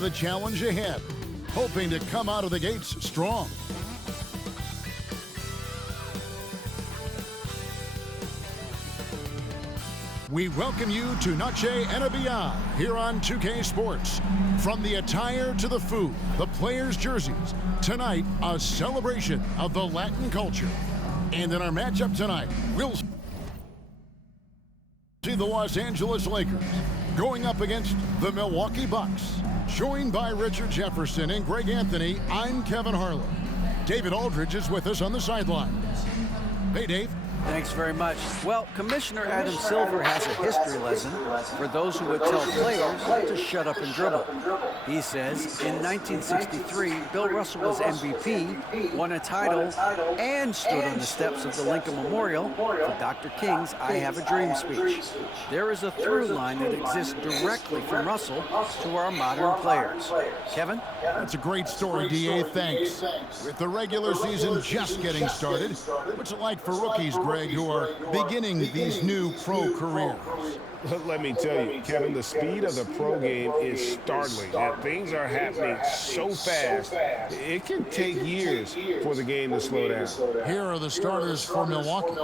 for the challenge ahead, hoping to come out of the gates strong. We welcome you to Noche NBA here on 2K Sports. From the attire to the food, the players' jerseys, tonight a celebration of the Latin culture. And in our matchup tonight, we'll see the Los Angeles Lakers going up against the Milwaukee Bucks. Joined by Richard Jefferson and Greg Anthony, I'm Kevin Harlan. David Aldridge is with us on the sidelines. Hey, Dave. Thanks very much. Well, Commissioner Adam Silver has a history lesson for those who would tell players to shut up and dribble. He says, in 1963, Bill Russell was MVP, won a title, and stood on the steps of the Lincoln Memorial for Dr. King's I Have a Dream speech. There is a through line that exists directly from Russell to our modern players. Kevin? That's a great story, D.A. Thanks. With the regular season just getting started, what's it like for rookies, Greg, who are beginning these new pro careers? Let me tell you, Kevin, the speed of the pro game is startling. And things are happening so fast, it can take years for the game to slow down. Here are the starters for Milwaukee.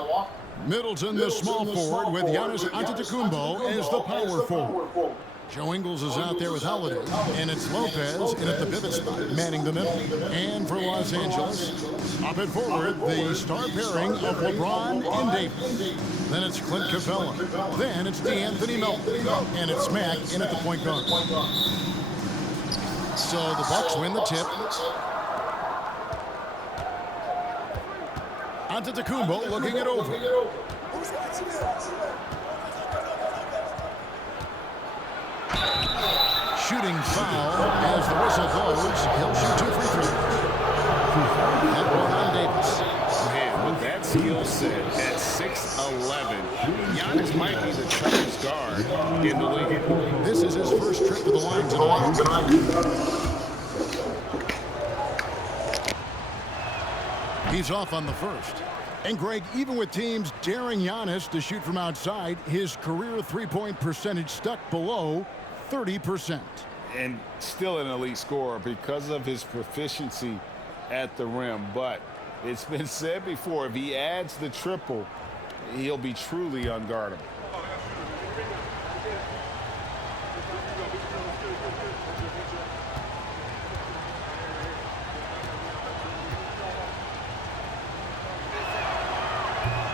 Middleton, the small forward, with Giannis Antetokounmpo as the power forward. Joe Ingles is out there with Holiday, and it's Lopez in at the pivot spot, manning the middle. And for Los Angeles, up and forward, the star pairing of LeBron and Davis. Then it's Clint Capella. Then it's DeAnthony Melton, and it's Mack in at the point guard. So the Bucks win the tip. Antetokounmpo looking it over. Shooting foul as the whistle blows. He'll shoot 2 free throws. And one on Davis. Man, with that skill set at 6'11", Giannis might be the toughest guard in the league. This is his first trip to the line tonight. He's off on the first. And Greg, even with teams daring Giannis to shoot from outside, his career three-point percentage stuck below 30%. And still an elite scorer because of his proficiency at the rim. But it's been said before, if he adds the triple, he'll be truly unguardable.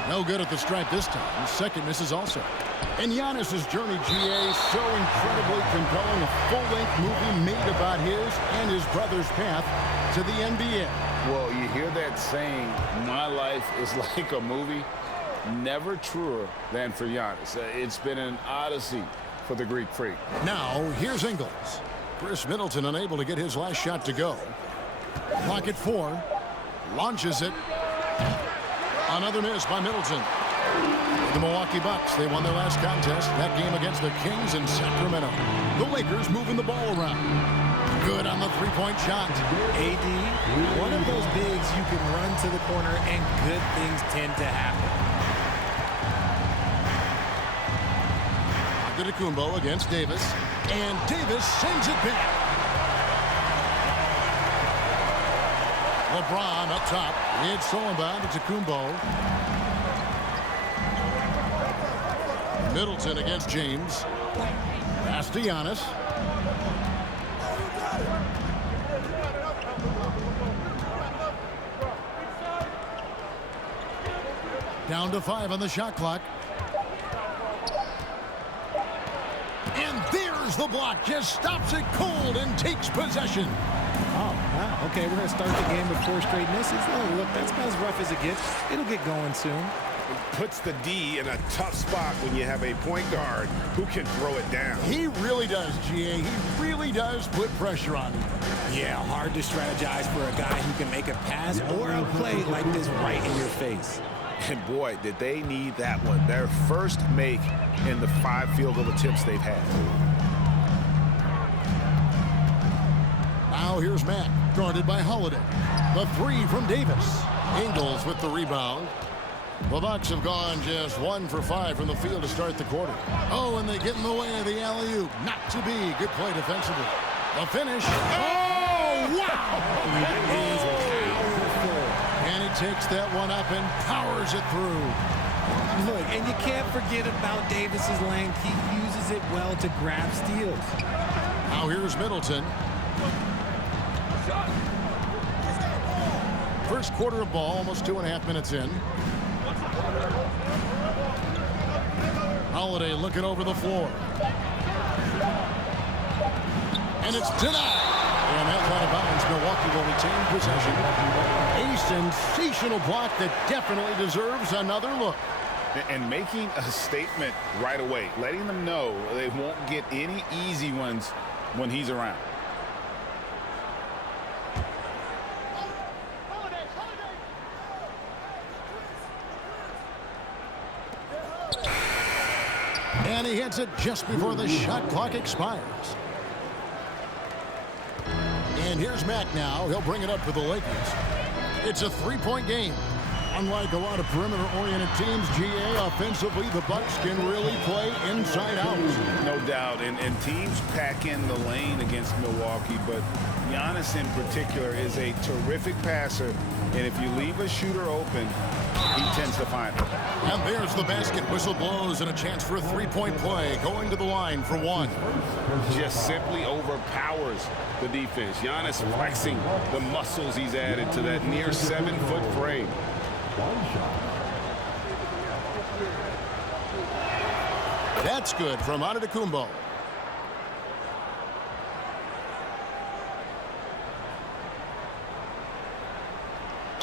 No good at the stripe this time. Second misses also. And Giannis's journey, GA, so incredibly compelling. A full-length movie made about his and his brother's path to the NBA. Well, you hear that saying, my life is like a movie. Never truer than for Giannis. It's been an odyssey for the Greek freak. Now, here's Ingles. Chris Middleton unable to get his last shot to go. Clock at 4. Launches it. Another miss by Middleton. The Milwaukee Bucks, they won their last contest. That game against the Kings in Sacramento. The Lakers moving the ball around. Good on the three-point shot. AD, one of those bigs you can run to the corner and good things tend to happen. Antetokounmpo against Davis. And Davis sends it back. LeBron up top. It's Solomon to Antetokounmpo. Middleton against James. Pass to Giannis. Down to 5 on the shot clock. And there's the block. Just stops it cold and takes possession. Oh, wow. Okay, we're going to start the game with 4 straight misses. Oh, look, that's about as rough as it gets. It'll get going soon. It puts the D in a tough spot when you have a point guard who can throw it down. He really does, GA. He really does put pressure on him. Yeah, hard to strategize for a guy who can make a pass or a play like this right in your face. And boy, did they need that one. Their first make in the 5 field goal attempts they've had. Now here's Mack, guarded by Holiday. The 3 from Davis. Ingles with the rebound. The Bucks have gone just 1 for 5 from the field to start the quarter. Oh, and they get in the way of the alley-oop. Not to be. Good play defensively. The finish. Oh, wow! And he takes that one up and powers it through. Look, and you can't forget about Davis's length. He uses it well to grab steals. Now here's Middleton. First quarter of ball, almost 2.5 minutes in. Holiday looking over the floor. And it's denied. And that's out of bounds. Milwaukee will retain possession. A sensational block that definitely deserves another look. And making a statement right away, letting them know they won't get any easy ones when he's around. And he hits it just before the shot clock expires. And here's Mack now. He'll bring it up for the Lakers. It's a three-point game. Unlike a lot of perimeter-oriented teams, GA, offensively, the Bucks can really play inside out. No doubt. And teams pack in the lane against Milwaukee, but Giannis in particular is a terrific passer. And if you leave a shooter open, he tends to find it. And there's the basket. Whistle blows and a chance for a three-point play. Going to the line for one. Just simply overpowers the defense. Giannis flexing the muscles he's added to that near 7-foot frame. That's good from Antetokounmpo.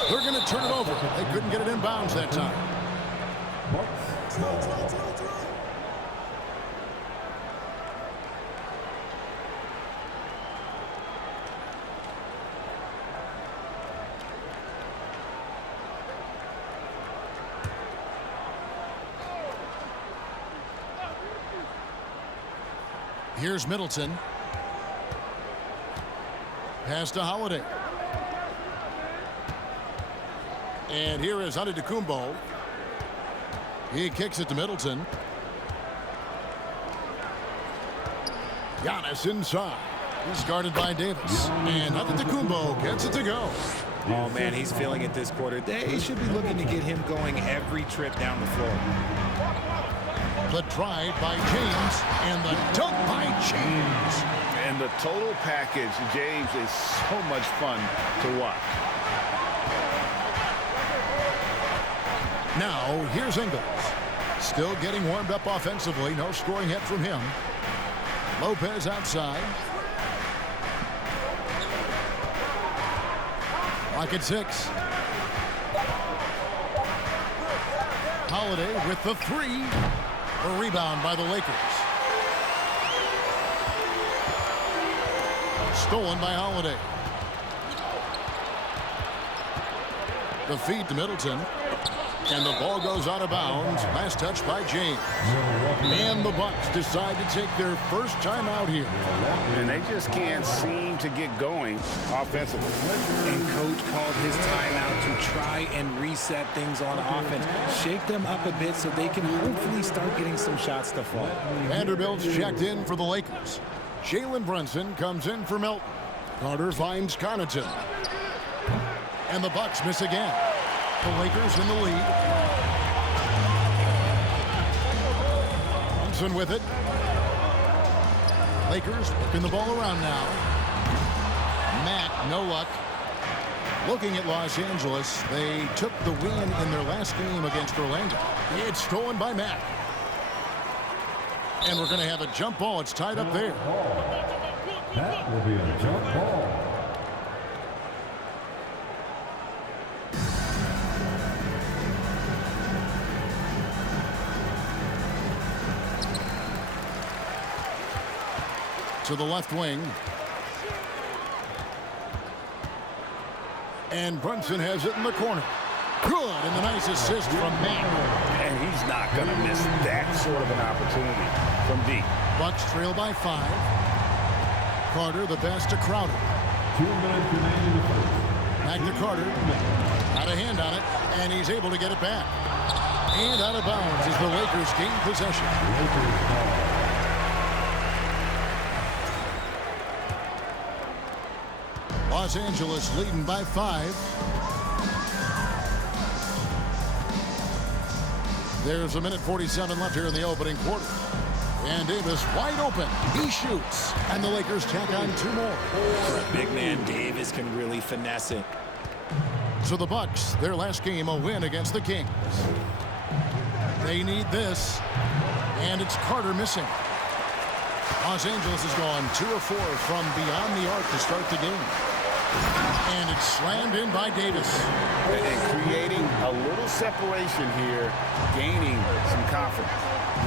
They're going to turn it over. They couldn't get it in bounds that time. Here's Middleton. Pass to Holiday. And here is Antetokounmpo. He kicks it to Middleton. Giannis inside. He's guarded by Davis. And Antetokounmpo gets it to go. Oh, man, he's feeling it this quarter. They should be looking to get him going every trip down the floor. The drive by James and the dunk by James. And the total package, James, is so much fun to watch. Now, here's Ingles. Still getting warmed up offensively. No scoring hit from him. Lopez outside. Lock at 6. Holiday with the 3. A rebound by the Lakers. Stolen by Holiday. The feed to Middleton. And the ball goes out of bounds. Last touch by James. And the Bucks decide to take their first time out here. And they just can't seem to get going offensively. And coach called his timeout to try and reset things on offense. Shake them up a bit so they can hopefully start getting some shots to fall. Vanderbilt's checked in for the Lakers. Jalen Brunson comes in for Melton. Carter finds Connaughton. And the Bucks miss again. The Lakers in the lead. Brunson with it. Lakers working the ball around now. Mack, no luck. Looking at Los Angeles, they took the win in their last game against Orlando. It's stolen by Mack. And we're going to have a jump ball. It's tied up there. That will be a jump ball. To the left wing. And Brunson has it in the corner. Good, and the nice assist from Mack. And he's not going to miss that sort of an opportunity from deep. Bucks trail by 5. Carter, the pass to Crowder. 2 minutes remaining in the first. Back to Carter. Got a hand on it, and he's able to get it back. And out of bounds as the Lakers gain possession. Los Angeles leading by 5. There's a minute 47 left here in the opening quarter. And Davis wide open. He shoots. And the Lakers tack on 2 more. For a big man, Davis can really finesse it. So the Bucks, their last game, a win against the Kings. They need this. And it's Carter missing. Los Angeles has gone 2 of 4 from beyond the arc to start the game. And it's slammed in by Davis. And creating a little separation here, gaining some confidence.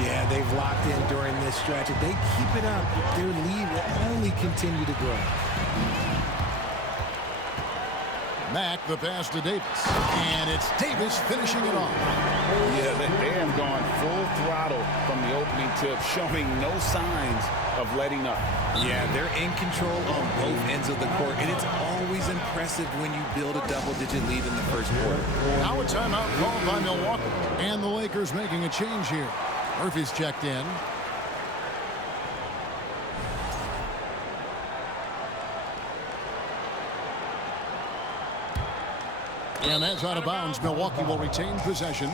Yeah, they've locked in during this stretch. If they keep it up, their lead will only continue to grow. Mack, the pass to Davis. And it's Davis finishing it off. Yeah, they have gone full throttle from the opening tip, showing no signs of letting up. Yeah, they're in control on both ends of the court, and it's always impressive when you build a double-digit lead in the first quarter. Now a timeout called by Milwaukee. And the Lakers making a change here. Murphy's checked in. And that's out of bounds. Milwaukee will retain possession.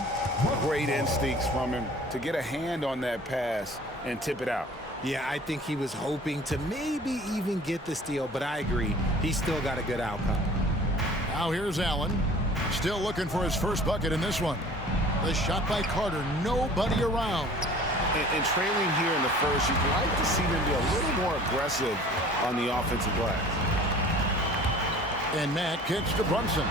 Great instincts from him to get a hand on that pass and tip it out. Yeah, I think he was hoping to maybe even get the steal, but I agree. He's still got a good outcome. Now here's Allen. Still looking for his first bucket in this one. The shot by Carter. Nobody around. And trailing here in the first, you'd like to see them be a little more aggressive on the offensive glass. And Matt kicks to Brunson.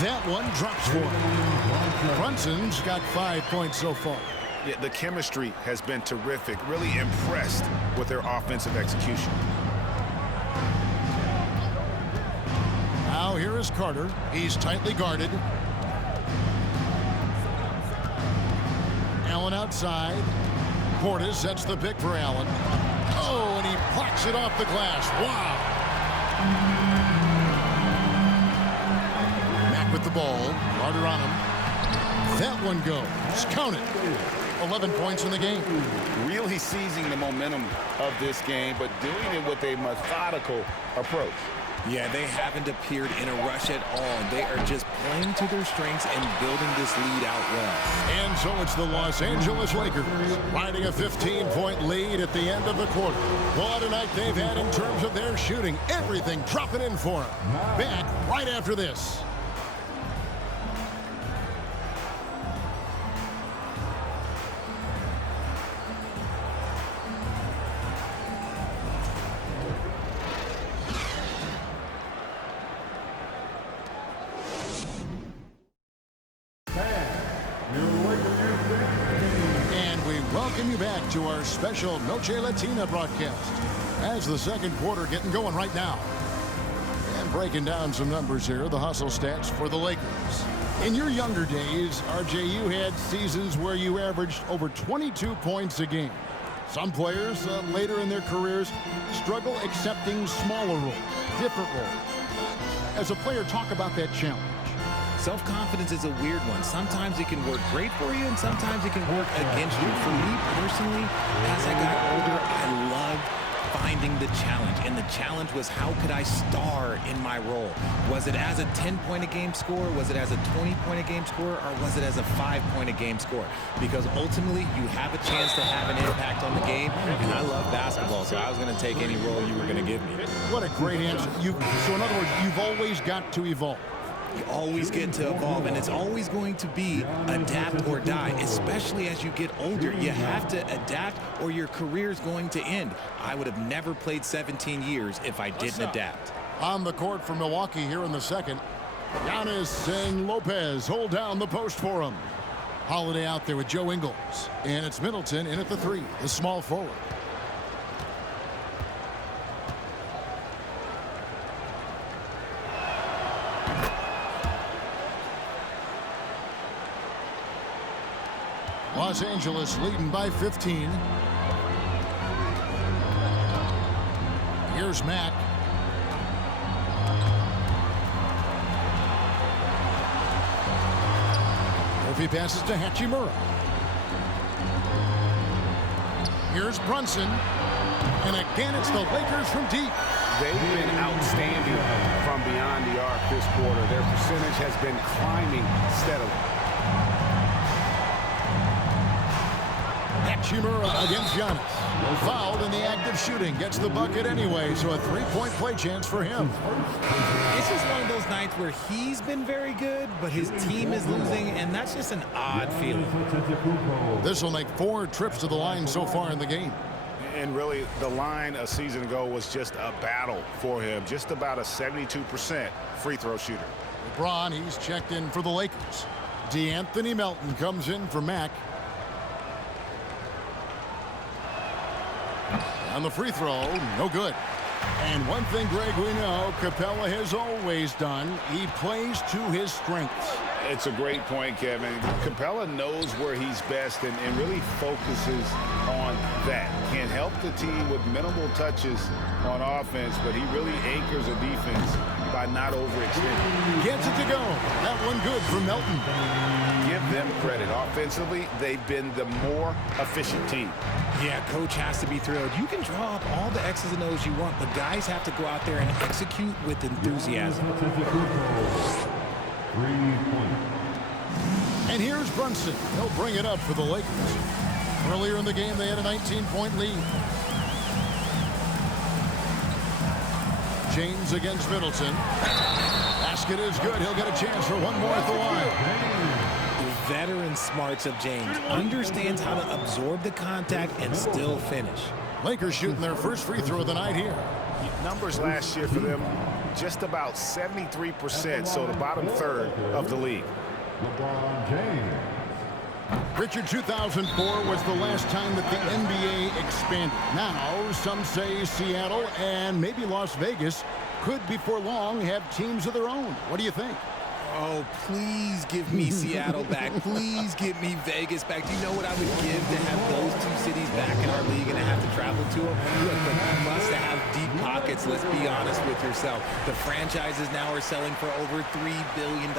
That one drops for him. Brunson's got 5 points so far. Yeah, the chemistry has been terrific. Really impressed with their offensive execution. Now here is Carter. He's tightly guarded. Allen outside. Portis sets the pick for Allen. Oh, and he blocks it off the glass. Wow. Mack with the ball. Carter on him. That one goes. Count it. 11 points in the game. Really seizing the momentum of this game, but doing it with a methodical approach. Yeah, they haven't appeared in a rush at all. They are just playing to their strengths and building this lead out well. And so it's the Los Angeles Lakers riding a 15-point lead at the end of the quarter. What a night they've had in terms of their shooting. Everything dropping in for them. Back right after this. Welcome you back to our special Noche Latina broadcast as the second quarter getting going right now. And breaking down some numbers here, the hustle stats for the Lakers. In your younger days, RJ, you had seasons where you averaged over 22 points a game. Some players later in their careers struggle accepting smaller roles, different roles. As a player, talk about that challenge. Self-confidence is a weird one. Sometimes it can work great for you, and sometimes it can work against you. For me personally, as I got older, I loved finding the challenge. And the challenge was, how could I star in my role? Was it as a 10-point-a-game scorer? Was it as a 20-point-a-game scorer? Or was it as a 5-point-a-game scorer? Because ultimately, you have a chance to have an impact on the game. And I love basketball, so I was going to take any role you were going to give me. What a great answer. So in other words, you've always got to evolve. You always get to evolve, and it's always going to be adapt or die, especially as you get older. You have to adapt or your career is going to end. I would have never played 17 years if I didn't adapt. On the court for Milwaukee here in the second, Giannis and Lopez hold down the post for him. Holiday out there with Joe Ingles, and it's Middleton in at the 3, the small forward. Los Angeles leading by 15. Here's Mack. Murphy passes to Hachimura. Here's Brunson. And again, it's the Lakers from deep. They've been outstanding from beyond the arc this quarter. Their percentage has been climbing steadily. Hachimura against Giannis. Fouled in the act of shooting. Gets the bucket anyway, so a three-point play chance for him. It's just one of those nights where he's been very good, but his team is losing, and that's just an odd feeling. This will make 4 trips to the line so far in the game. And really, the line a season ago was just a battle for him. Just about a 72% free throw shooter. LeBron, he's checked in for the Lakers. DeAnthony Melton comes in for Mac. On the free throw, no good. And one thing, Greg, we know Capella has always done, he plays to his strengths. It's a great point, Kevin. Capella knows where he's best and really focuses on that. Can help the team with minimal touches on offense, but he really anchors a defense by not overextending. Gets it to go. That one good for Melton. Give them credit. Offensively, they've been the more efficient team. Yeah, coach has to be thrilled. You can draw up all the X's and O's you want, but guys have to go out there and execute with enthusiasm. 3-point. And here's Brunson. He'll bring it up for the Lakers. Earlier in the game, they had a 19-point lead. James against Middleton. Basket is good. He'll get a chance for one more at the line. Veteran smarts of James. Understands how to absorb the contact and still finish. Lakers shooting their first free throw of the night here. Numbers last year for them, just about 73%, so the bottom third of the league. LeBron James. Richard, 2004 was the last time that the NBA expanded. Now, some say Seattle and maybe Las Vegas could before long have teams of their own. What do you think? Oh, please give me Seattle back. Please give me Vegas back. Do you know what I would give to have those 2 cities back in our league and to have to travel to them? Look, but you must have deep pockets, let's be honest with yourself. The franchises now are selling for over $3 billion.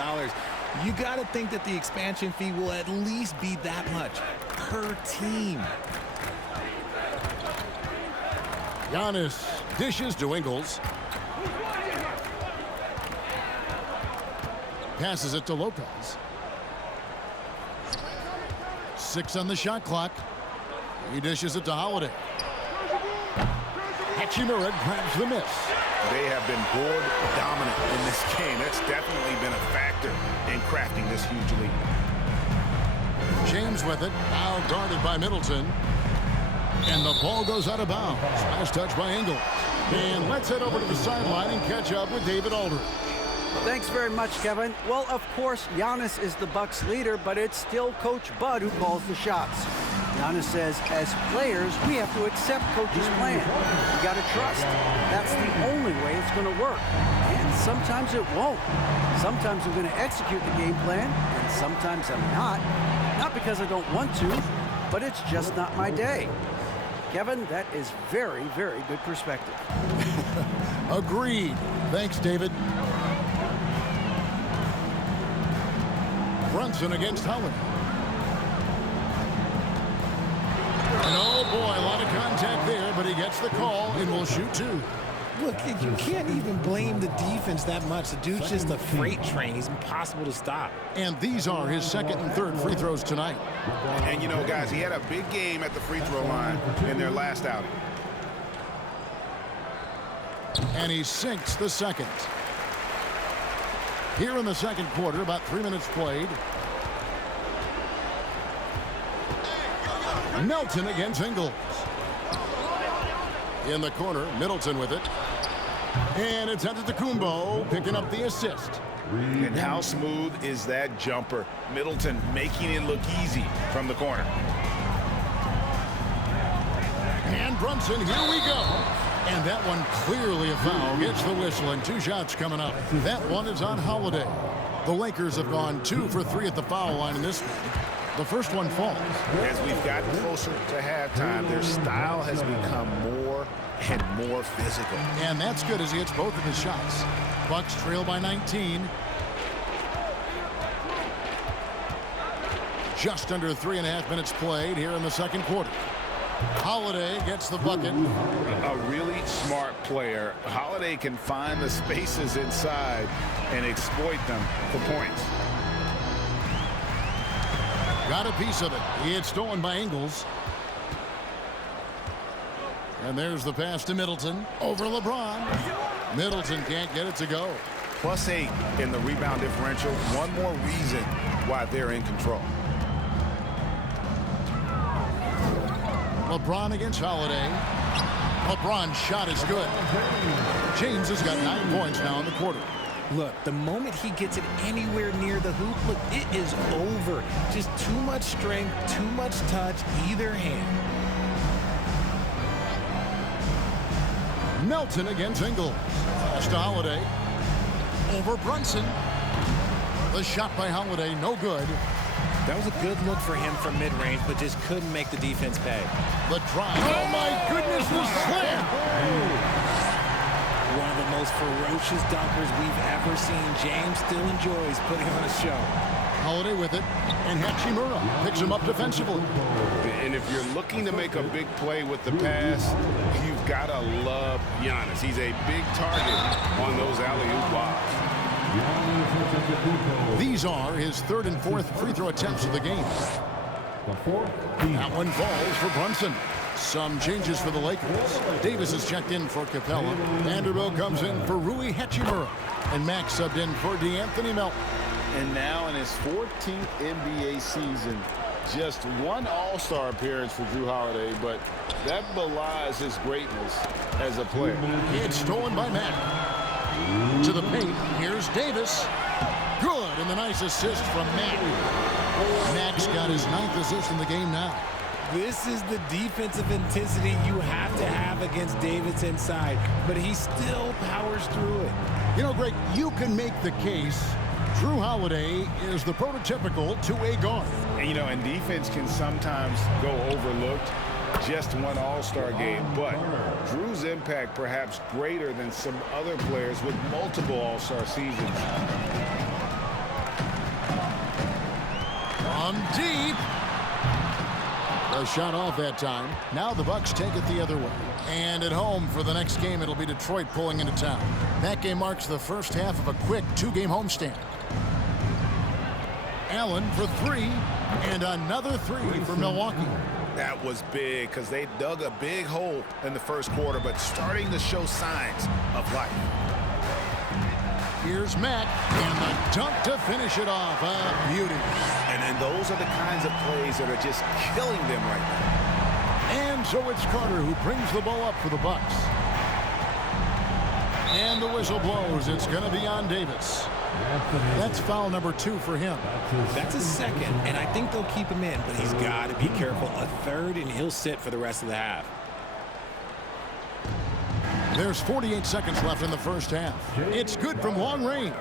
You got to think that the expansion fee will at least be that much per team. Giannis dishes to Ingles. Passes it to Lopez. 6 on the shot clock. He dishes it to Holiday. Hachimura grabs the miss. They have been board dominant in this game. That's definitely been a factor in crafting this huge lead. James with it. Now guarded by Middleton. And the ball goes out of bounds. Last touch by Ingles. And let's head over to the sideline and catch up with David Aldridge. Thanks very much, Kevin. Well, of course, Giannis is the Bucks leader, but it's still Coach Bud who calls the shots. Giannis says, as players, we have to accept Coach's plan. You got to trust. That's the only way it's going to work. And sometimes it won't. Sometimes I'm going to execute the game plan, and sometimes I'm not. Not because I don't want to, but it's just not my day. Kevin, that is very, very good perspective. Agreed. Thanks, David. Brunson against Howard. And oh boy, a lot of contact there, but he gets the call and will shoot 2. Look, you can't even blame the defense that much. The dude's just a freight train. He's impossible to stop. And these are his second and third free throws tonight. And you know, guys, he had a big game at the free throw line in their last outing. And he sinks the second. Here in the second quarter, about 3 minutes played. Melton against Ingles. In the corner, Middleton with it. And it's Antetokounmpo picking up the assist. And how smooth is that jumper? Middleton making it look easy from the corner. And Brunson, here we go. And that one clearly a foul. Gets the whistle and 2 shots coming up. That one is on Holiday. The Lakers have gone 2 for 3 at the foul line in this one. The first one falls. As we've gotten closer to halftime, their style has become more and more physical. And that's good as he hits both of his shots. Bucks trail by 19. Just under 3.5 minutes played here in the second quarter. Holiday gets the bucket. A really smart player. Holiday can find the spaces inside and exploit them for points. Got a piece of it. He had stolen by Ingles. And there's the pass to Middleton. Over LeBron. Middleton can't get it to go. +8 in the rebound differential. One more reason why they're in control. LeBron against Holiday. LeBron's shot is good. James has got 9 points now in the quarter. Look, the moment he gets it anywhere near the hoop, look, it is over. Just too much strength, too much touch, either hand. Melton against Ingles. Pass to Holiday. Over Brunson. The shot by Holiday, no good. That was a good look for him from mid-range, but just couldn't make the defense pay. The drive. Oh, my goodness, the slam. One of the most ferocious dunkers we've ever seen. James still enjoys putting on a show. Holiday with it, and Hachimura picks him up defensively. And if you're looking to make a big play with the pass, you've got to love Giannis. He's a big target on those alley-oop lobs. These are his 3rd and 4th free throw attempts of the game. That one falls for Brunson. Some changes for the Lakers. Davis is checked in for Capella. Vanderbilt comes in for Rui Hachimura. And Max subbed in for DeAnthony Melton. And now in his 14th NBA season, just one All-Star appearance for Jrue Holiday, but that belies his greatness as a player. It's stolen by Mack. To the paint, here's Davis. Good, and the nice assist from Mack. Mack's got his 9th assist in the game now. This is the defensive intensity you have to have against Davis inside, but he still powers through it. You know, Greg, you can make the case Jrue Holiday is the prototypical two-way guard. And, you know, and defense can sometimes go overlooked. Just one All-Star game, but Jrue's impact perhaps greater than some other players with multiple All-Star seasons. From deep. A shot off that time. Now the Bucks take it the other way. And at home for the next game, it'll be Detroit pulling into town. That game marks the first half of a quick 2-game homestand. Allen for 3, and another 3 for Milwaukee. That was big because they dug a big hole in the first quarter, but starting to show signs of life. Here's Mack, and the dunk to finish it off. A beauty. And then those are the kinds of plays that are just killing them right now. And so it's Carter who brings the ball up for the Bucks. And the whistle blows. It's going to be on Davis. That's foul number 2 for him. That's a 2nd, and I think they'll keep him in, but he's got to be careful. A 3rd, and he'll sit for the rest of the half. There's 48 seconds left in the first half. It's good from long range.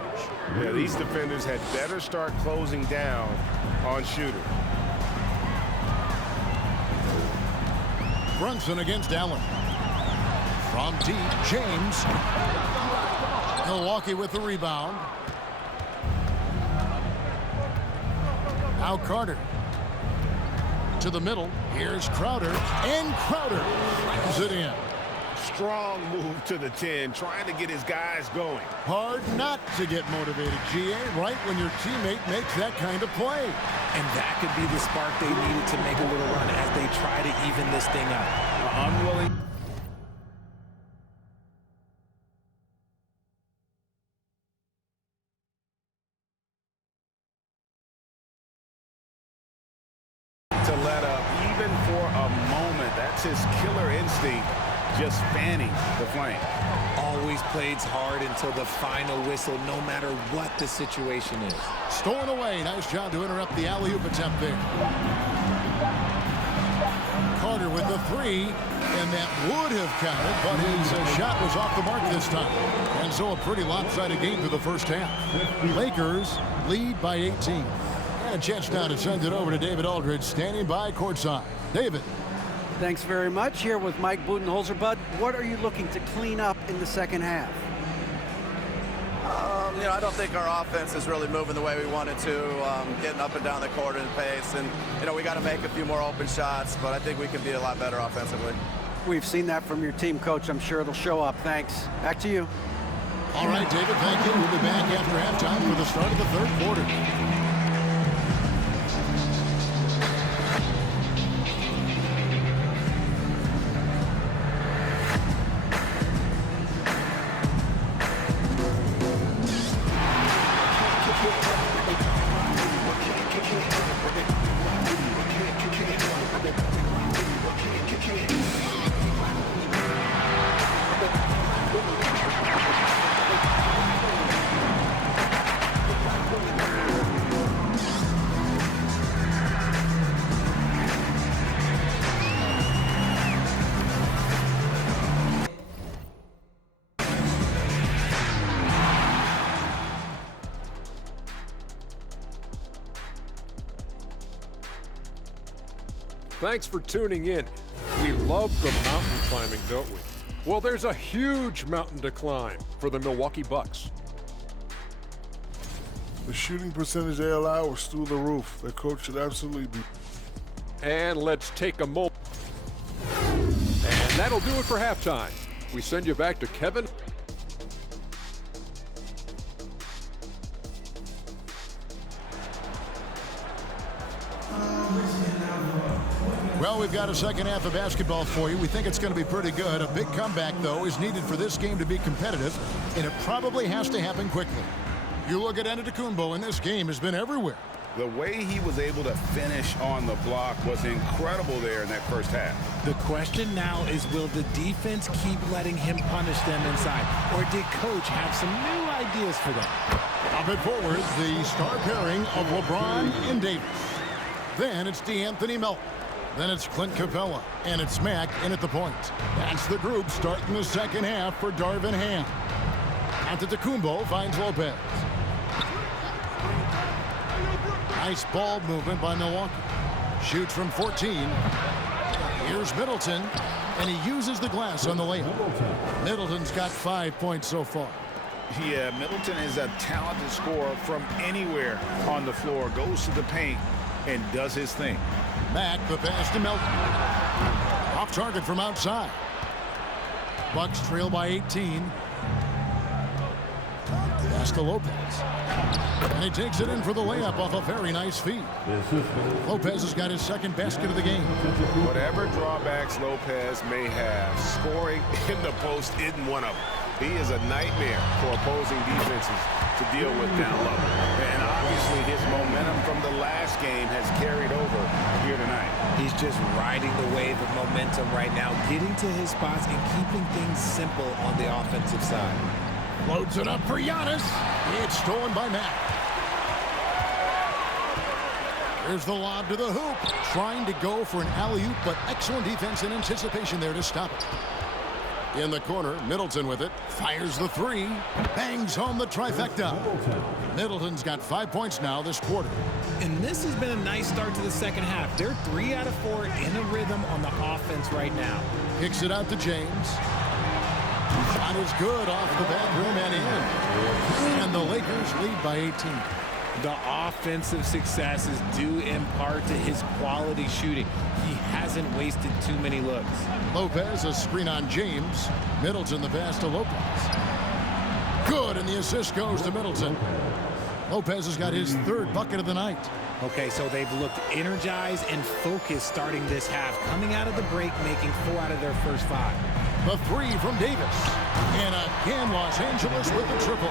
Yeah, these defenders had better start closing down on shooter. Brunson against Allen. From deep, James. Milwaukee with the rebound. Now Carter. To the middle. Here's Crowder. And Crowder brings it in. Strong move to the 10, trying to get his guys going. Hard not to get motivated, GA, right when your teammate makes that kind of play. And that could be the spark they needed to make a little run as they try to even this thing up. Unwilling. To let up, even for a moment. That's his killer instinct, just fanning the flame. Always plays hard until the final whistle, no matter what the situation is. Stolen away. Nice job to interrupt the alley-oop attempt there. Carter with the 3, and that would have counted, but his shot was off the mark this time. And so a pretty lopsided game for the first half. Lakers lead by 18. And a chance now to send it over to David Aldridge, standing by courtside. David. Thanks very much. Here with Mike Budenholzer. Bud, what are you looking to clean up in the second half? I don't think our offense is really moving the way we wanted to, getting up and down the court in pace. And, we got to make a few more open shots, but I think we can be a lot better offensively. We've seen that from your team, Coach. I'm sure it'll show up. Thanks. Back to you. All right, David, thank you. We'll be back after halftime for the start of the third quarter. Thanks for tuning in. We love the mountain climbing, don't we? Well, there's a huge mountain to climb for the Milwaukee Bucks. The shooting percentage they allow was through the roof. Their coach should absolutely be. And let's take a moment. And that'll do it for halftime. We send you back to Kevin. Well, we've got a second half of basketball for you. We think it's going to be pretty good. A big comeback, though, is needed for this game to be competitive, and it probably has to happen quickly. You look at Antetokounmpo, and this game has been everywhere. The way he was able to finish on the block was incredible there in that first half. The question now is, will the defense keep letting him punish them inside, or did Coach have some new ideas for them? Up and forward, the star pairing of LeBron and Davis. Then it's DeAnthony Melton. Then it's Clint Capella, and it's Mack in at the point. That's the group starting the second half for Darvin Ham. Antetokounmpo finds Lopez. Nice ball movement by Milwaukee. Shoots from 14. Here's Middleton, and he uses the glass on the layup. Middleton's got 5 points so far. Yeah, Middleton is a talented scorer from anywhere on the floor. Goes to the paint and does his thing. Mack, the pass to Melton. Off target from outside. Bucks trail by 18. Pass to Lopez. And he takes it in for the layup off a very nice feed. Lopez has got his second basket of the game. Whatever drawbacks Lopez may have, scoring in the post isn't one of them. He is a nightmare for opposing defenses to deal with down low. And obviously his momentum from the last game has carried over here tonight. He's just riding the wave of momentum right now, getting to his spots and keeping things simple on the offensive side. Loads it up for Giannis. It's stolen by Mack. Here's the lob to the hoop. Trying to go for an alley-oop, but excellent defense and anticipation there to stop it. In the corner, Middleton with it. Fires the three. Bangs home the trifecta. Middleton's got 5 points now this quarter. And this has been a nice start to the second half. They're 3 out of 4 in a rhythm on the offense right now. Kicks it out to James. Shot is good off the back rim and in. And the Lakers lead by 18. The offensive success is due in part to his quality shooting. He hasn't wasted too many looks. Lopez, a screen on James. Middleton, the pass to Lopez. Good, and the assist goes to Middleton. Lopez has got his third bucket of the night. Okay, so they've looked energized and focused starting this half, coming out of the break, making 4 out of their first 5. The three from Davis. And again, Los Angeles with the triple.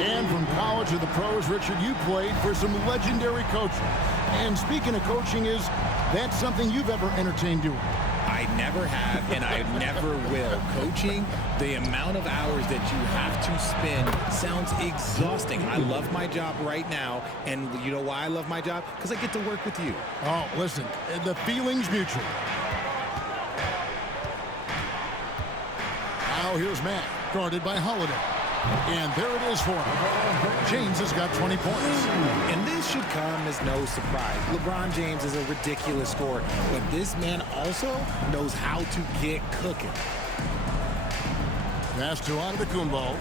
And from college to the pros, Richard, you played for some legendary coaches. And speaking of coaching, is that something you've ever entertained doing? I never have, and I never will. Coaching, the amount of hours that you have to spend sounds exhausting. I love my job right now, and you know why I love my job? Because I get to work with you. Oh, listen, the feeling's mutual. Now here's Matt, guarded by Holiday. And there it is for him. James has got 20 points. And this should come as no surprise. LeBron James is a ridiculous scorer, but this man also knows how to get cooking. Pass to Antetokounmpo.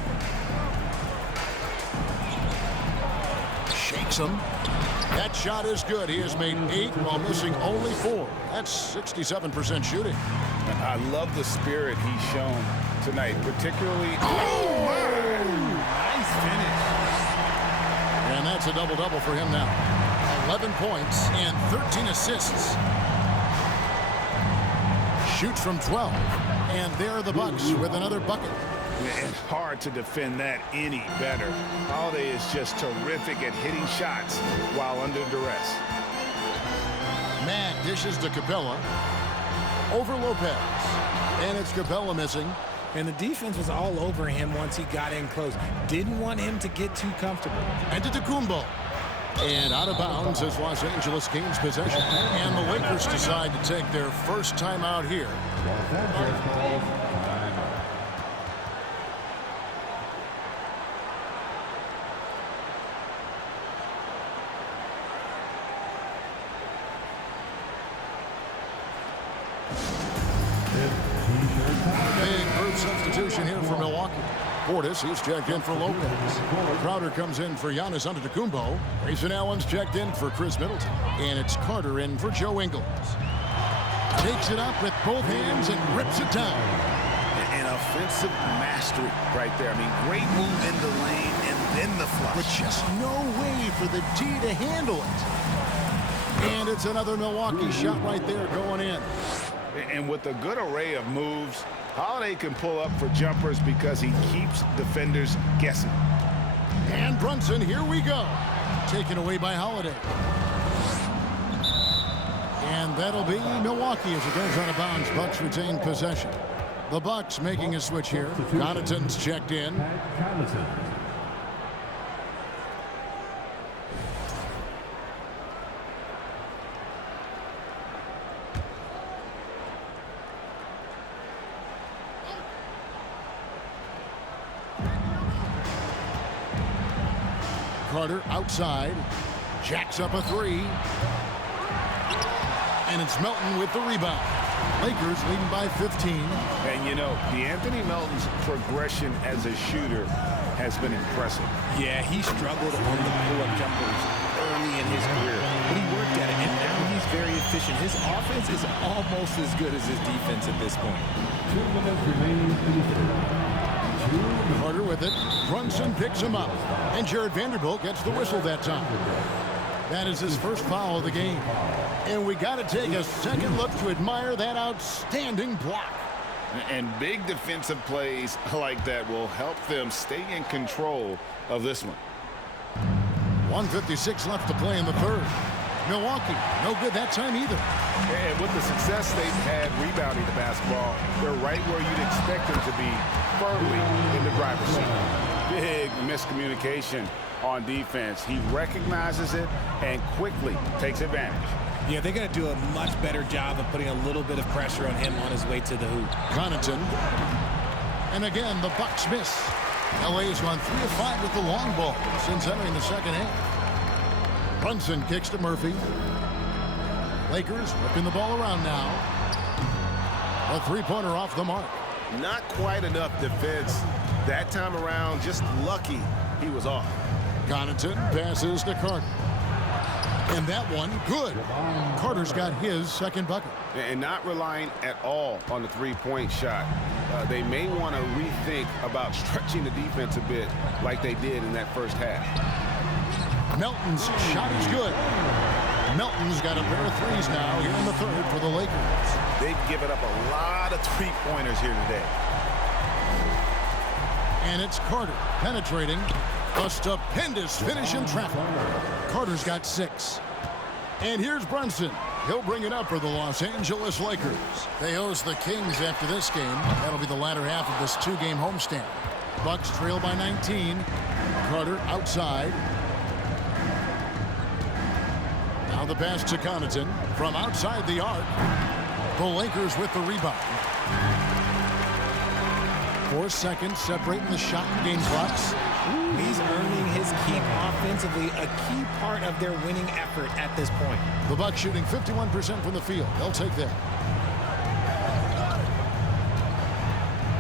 picks him. That shot is good. He has made 8 while missing only 4. That's 67% shooting. I love the spirit he's shown tonight, particularly. Nice finish. And that's a double-double for him now. 11 points and 13 assists. Shoots from 12. And there are the Bucks with another bucket. It's hard to defend that any better. Holiday is just terrific at hitting shots while under duress. Mack dishes to Capella. Over Lopez. And it's Capella missing. And the defense was all over him once he got in close. Didn't want him to get too comfortable. Antetokounmpo. And out of bounds as Los Angeles gains possession. And the Lakers decide to take their first timeout here. Los Angeles calls timeout. Big group substitution here for Milwaukee. Portis, he's checked in for Lopez. Crowder comes in for Giannis Antetokounmpo. Grayson Allen's checked in for Chris Middleton. And it's Carter in for Joe Ingles. Takes it up with both hands and rips it down. An offensive mastery right there. I mean, great move in the lane and then the flush. With just no way for the D to handle it. And it's another Milwaukee shot right there going in. And with a good array of moves, Holiday can pull up for jumpers because he keeps defenders guessing. And Brunson, here we go. Taken away by Holiday. And that'll be Milwaukee as it goes out of bounds. Bucks retain possession. The Bucks making a switch here. Connaughton's checked in. Connaughton. Carter outside. Jacks up a 3. And it's Melton with the rebound. Lakers leading by 15. And, you know, DeAnthony Melton's progression as a shooter has been impressive. Yeah, he struggled on the pull-up jumpers early in his career, but he worked at it, and now he's very efficient. His offense is almost as good as his defense at this point. 2 minutes remaining in the third. Carter with it. Brunson picks him up. And Jared Vanderbilt gets the whistle that time. That is his first foul of the game. And we got to take a second look to admire that outstanding block. And big defensive plays like that will help them stay in control of this one. 1:56 left to play in the third. Milwaukee, no good that time either. And with the success they've had rebounding the basketball, they're right where you'd expect them to be, firmly in the driver's seat. Big miscommunication on defense. He recognizes it and quickly takes advantage. Yeah, they got to do a much better job of putting a little bit of pressure on him on his way to the hoop. Connaughton. And again, the Bucks miss. LA has gone 3 of 5 with the long ball since entering the second half. Brunson kicks to Murphy. Lakers whipping the ball around now. A three-pointer off the mark. Not quite enough defense that time around. Just lucky he was off. Connaughton passes to Carter. And that one, good. Carter's got his second bucket. And not relying at all on the three-point shot. They may want to rethink about stretching the defense a bit like they did in that first half. Melton's shot is good. Melton's got a pair of threes now here in the third for the Lakers. They've given up a lot of three-pointers here today. And it's Carter penetrating. A stupendous finish in traffic. Carter's got 6. And here's Brunson. He'll bring it up for the Los Angeles Lakers. They host the Kings after this game. That'll be the latter half of this 2-game homestand. Bucks trail by 19. Carter outside. Now the pass to Connaughton from outside the arc. The Lakers with the rebound. 4 seconds separating the shot and game clocks. He's earning his keep offensively, a key part of their winning effort at this point. The Bucks shooting 51% from the field. They'll take that.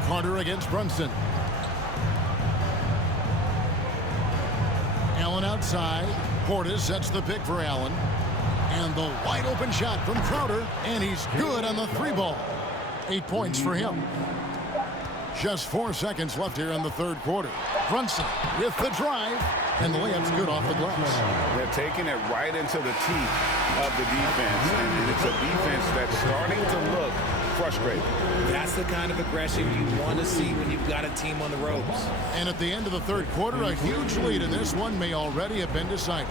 Carter against Brunson. Allen outside. Portis sets the pick for Allen. And the wide open shot from Crowder. And he's good on the 3-ball. 8 points for him. Just 4 seconds left here in the third quarter. Brunson with the drive. And the layup's good off the glass. They're taking it right into the teeth of the defense. And it's a defense that's starting to look frustrated. That's the kind of aggression you want to see when you've got a team on the ropes. And at the end of the third quarter, a huge lead in this one may already have been decided.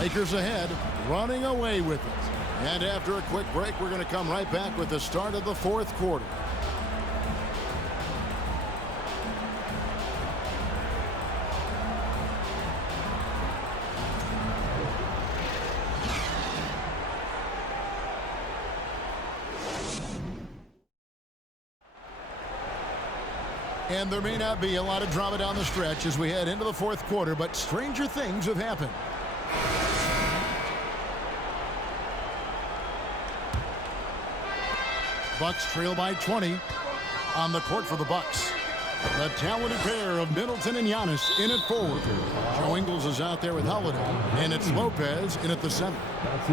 Lakers ahead, running away with it. And after a quick break, we're going to come right back with the start of the fourth quarter. And there may not be a lot of drama down the stretch as we head into the fourth quarter, but stranger things have happened. Bucks trail by 20 on the court for the Bucks. The talented pair of Middleton and Giannis in at forward. Joe Ingles is out there with Holiday, and it's Lopez in at the center.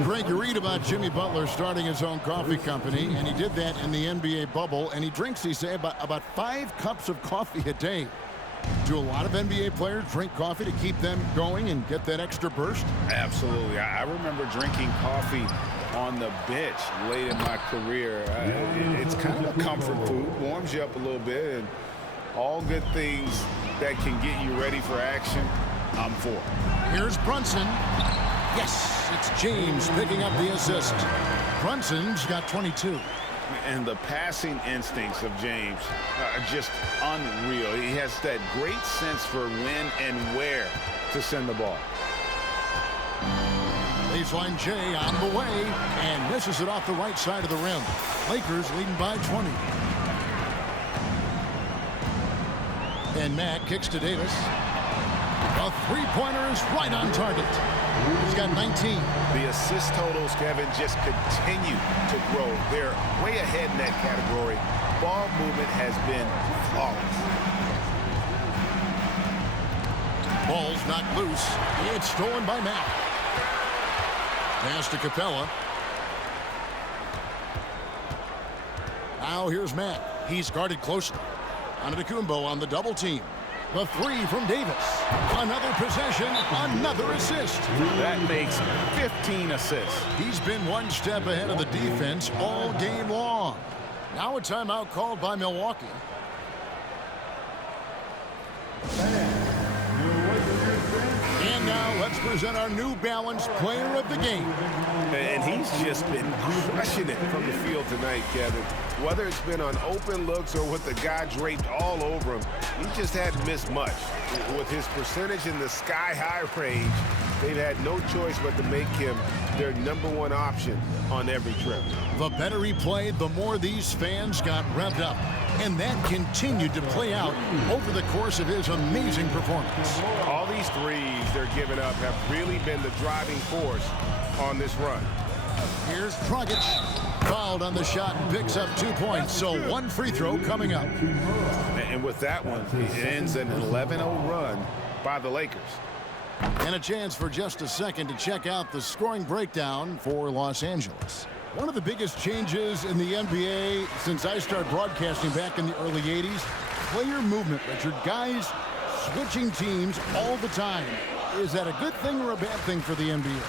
Greg, you read about Jimmy Butler starting his own coffee company, and he did that in the NBA bubble, and he drinks, he say, about 5 cups of coffee a day. Do a lot of NBA players drink coffee to keep them going and get that extra burst? Absolutely. I remember drinking coffee on the bench late in my career. It's kind of a comfort food, warms you up a little bit, and all good things that can get you ready for action, I'm for. Here's Brunson. Yes, it's James picking up the assist. Brunson's got 22. And the passing instincts of James are just unreal. He has that great sense for when and where to send the ball. Baseline Jay on the way and misses it off the right side of the rim. Lakers leading by 20. And Mack kicks to Davis. A three-pointer is right on target. He's got 19. The assist totals, Kevin, just continue to grow. They're way ahead in that category. Ball movement has been flawless. Ball's knocked loose. It's stolen by Mack. Pass to Capella. Now here's Mack. He's guarded closely. Antetokounmpo on the double team. The three from Davis. Another possession, another assist. That makes 15 assists. He's been one step ahead of the defense all game long. Now a timeout called by Milwaukee. And now let's present our New Balance player of the game. And he's just been crushing it from the field tonight, Kevin. Whether it's been on open looks or with the guy draped all over him, he just hadn't missed much. With his percentage in the sky-high range, they've had no choice but to make him their #1 option on every trip. The better he played, the more these fans got revved up. And that continued to play out over the course of his amazing performance. All these threes they're giving up have really been the driving force on this run. Here's Dragic. Fouled on the shot and picks up 2 points. So one free throw coming up. And with that one, it ends an 11-0 run by the Lakers. And a chance for just a second to check out the scoring breakdown for Los Angeles. One of the biggest changes in the NBA since I started broadcasting back in the early 80s, player movement, Richard. Guys switching teams all the time. Is that a good thing or a bad thing for the NBA?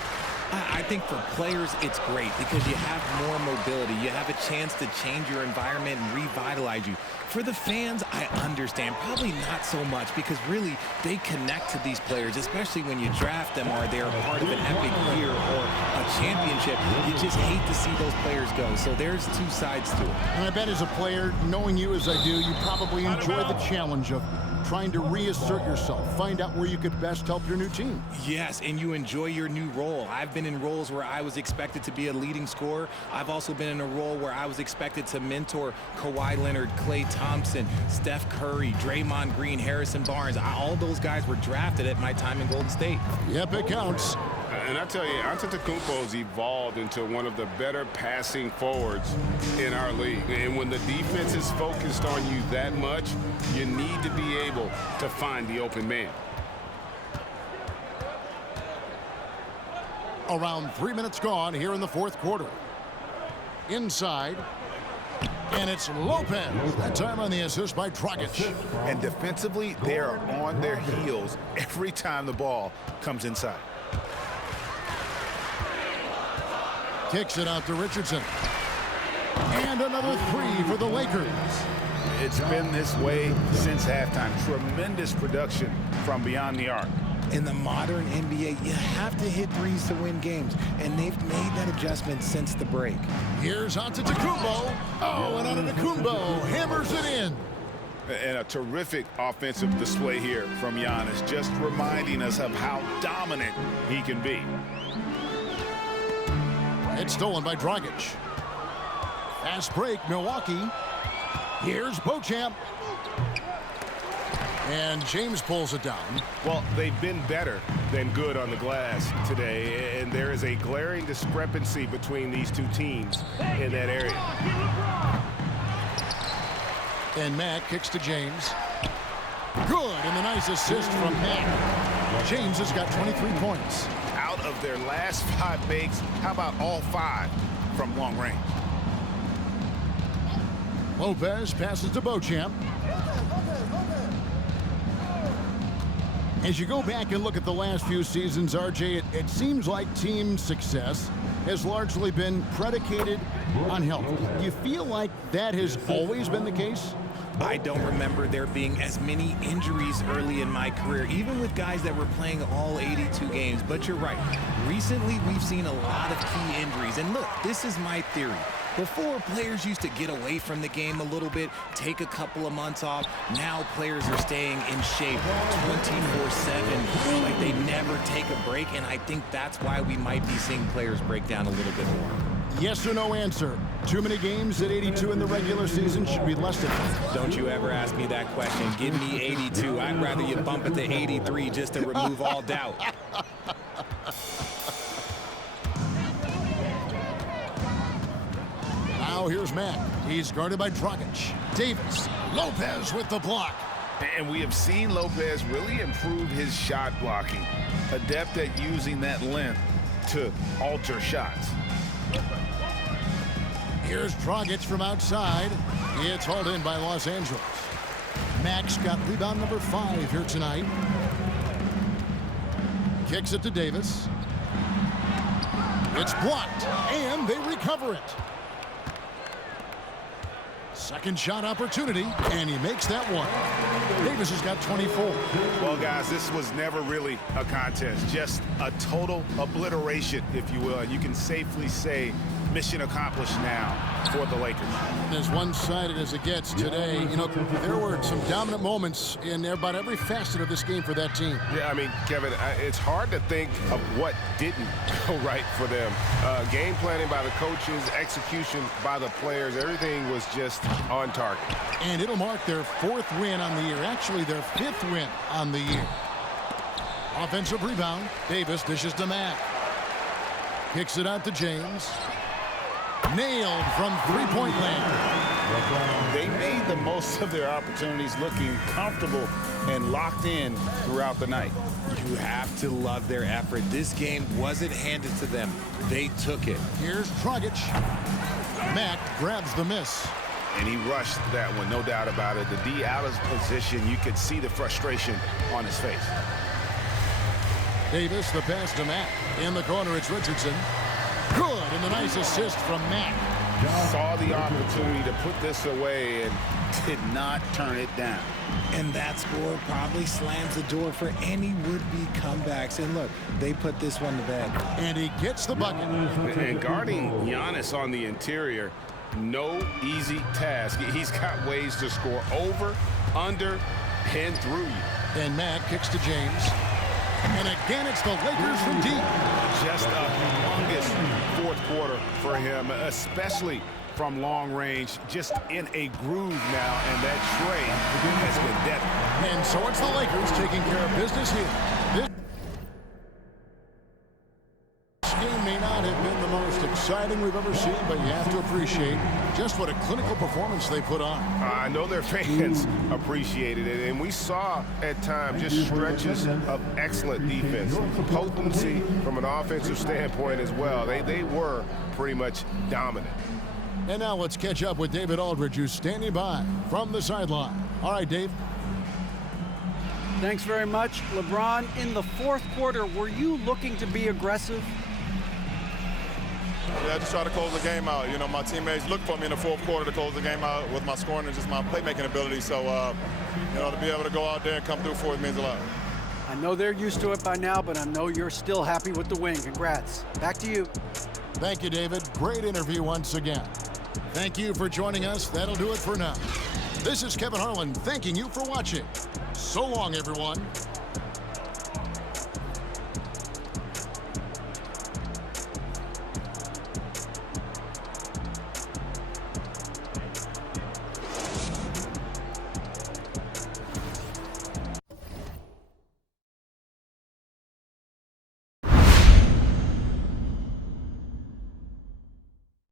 I think for players, it's great because you have more mobility. You have a chance to change your environment and revitalize you. For the fans, I understand. Probably not so much because really they connect to these players, especially when you draft them or they're part of an epic year or a championship. You just hate to see those players go. So there's two sides to it. And I bet as a player, knowing you as I do, you probably enjoy the challenge of trying to reassert yourself, find out where you could best help your new team. Yes, and you enjoy your new role. I've been in roles where I was expected to be a leading scorer. I've also been in a role where I was expected to mentor Kawhi Leonard, Klay Thompson, Steph Curry, Draymond Green, Harrison Barnes. All those guys were drafted at my time in Golden State. Yep, it counts. And I tell you, Antetokounmpo's evolved into one of the better passing forwards in our league. And when the defense is focused on you that much, you need to be able to find the open man. Around 3 minutes gone here in the fourth quarter. Inside. And it's Lopez. That time on the assist by Dragic. And defensively, they are on their heels every time the ball comes inside. Kicks it out to Richardson. And another three for the Lakers. It's been this way since halftime. Tremendous production from beyond the arc. In the modern NBA, you have to hit threes to win games, and they've made that adjustment since the break. Here's Antetokounmpo. Oh, and Antetokounmpo hammers it in. And a terrific offensive display here from Giannis, just reminding us of how dominant he can be. It's stolen by Dragic. Fast break, Milwaukee. Here's Beauchamp. And James pulls it down. Well, they've been better than good on the glass today, and there is a glaring discrepancy between these two teams in that area. And Mack kicks to James. Good, and a nice assist from Mack. James has got 23 points. Out of their last 5 makes, how about all 5 from long range? Lopez passes to Beauchamp. As you go back and look at the last few seasons, RJ, it seems like team success has largely been predicated on health. Do you feel like that has always been the case? I don't remember there being as many injuries early in my career, even with guys that were playing all 82 games. But you're right. Recently, we've seen a lot of key injuries. And look, this is my theory. Before, players used to get away from the game a little bit, take a couple of months off. Now players are staying in shape 24/7, like they never take a break, and I think that's why we might be seeing players break down a little bit more. Yes or no answer. Too many games at 82 in the regular season should be less than. Don't you ever ask me that question. Give me 82. I'd rather you bump it to 83 just to remove all doubt. Now here's Mack. He's guarded by Dragic. Davis. Lopez with the block. And we have seen Lopez really improve his shot blocking. Adept at using that length to alter shots. Here's Dragic from outside. It's hauled in by Los Angeles. Mack's got rebound number 5 here tonight. Kicks it to Davis. It's blocked, and they recover it. Second shot opportunity, and he makes that one. Davis has got 24. Well, guys, this was never really a contest, just a total obliteration, if you will. And you can safely say mission accomplished now for the Lakers. As one-sided as it gets today, you know, there were some dominant moments in about every facet of this game for that team. Yeah, I mean, Kevin, it's hard to think of what didn't go right for them. Game planning by the coaches, execution by the players, everything was just on target. And it'll mark their 4th win on the year, actually their 5th win on the year. Offensive rebound, Davis dishes to Mack. Kicks it out to James. Nailed from three-point land. They made the most of their opportunities, looking comfortable and locked in throughout the night. You have to love their effort. This game wasn't handed to them. They took it. Here's Dragic. Mack grabs the miss. And he rushed that one, no doubt about it. The D out of position, you could see the frustration on his face. Davis, the pass to Mack. In the corner, it's Richardson. Good, and a nice assist from Mack. Saw the opportunity to put this away and did not turn it down. And that score probably slams the door for any would-be comebacks. And look, they put this one to bed. And he gets the bucket. And guarding Giannis on the interior, no easy task. He's got ways to score over, under, and through you. And Mack kicks to James. And again, it's the Lakers from deep. Just a humongous 4th quarter for him, especially from long range, just in a groove now, and that trade has been deadly. And so it's the Lakers taking care of business here. This game may not not have been the most exciting we've ever seen, but you have to appreciate just what a clinical performance they put on. I know their fans appreciated it, and we saw at times just stretches of excellent defense, potency from an offensive standpoint as well. They were pretty much dominant. And now let's catch up with David Aldridge, who's standing by from the sideline. All right, Dave. Thanks very much. LeBron, in the fourth quarter, were you looking to be aggressive? Yeah, I just try to close the game out. You know, my teammates look for me in the fourth quarter to close the game out with my scoring and just my playmaking ability. So, you know, to be able to go out there and come through for it means a lot. I know they're used to it by now, but I know you're still happy with the win. Congrats. Back to you. Thank you, David. Great interview once again. Thank you for joining us. That'll do it for now. This is Kevin Harlan thanking you for watching. So long, everyone.